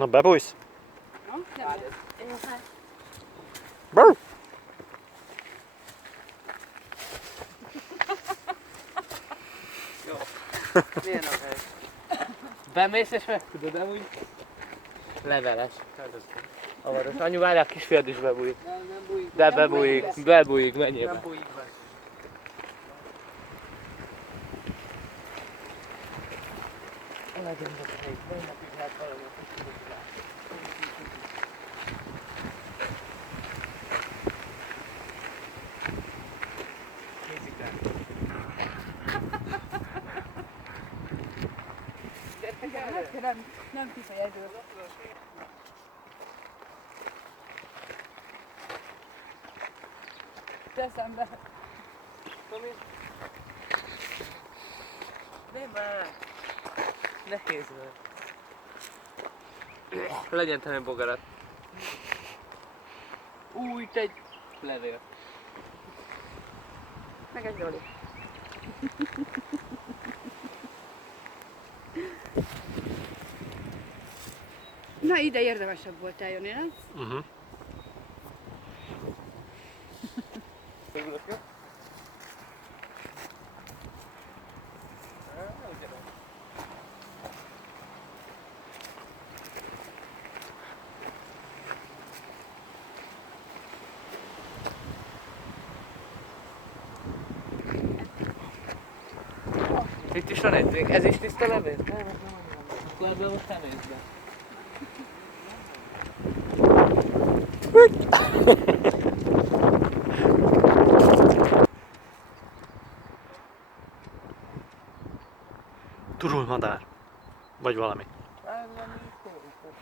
Na, bebújsz? Nem? Jó, hát. Brr! Jó. Milyen a hely? Bemész és meg tudod, amúgy leveles. Avaros. Anyu, várjál, kisfiad is bebújik. Nem bújik. De bebújik, bebújik, menjél be. Nem bújik be. Legyen be hely, mai napig hát valami a kis tudod rá. Nézzük rá. Nem kifejező. Teszembe. Tomi? Nem már. Nehéz volt. Legyen te bogarat. Új, itt egy levél. Meg egy Zoli. Na, ide érdemesebb volt eljönni, nem? Örülök, jó? Itt is van egy még. Ez is tiszta levél? Nem, nem annyira. Akkor ebből most nem nézd be. Turulmadár. Vagy valami. Valami fordított.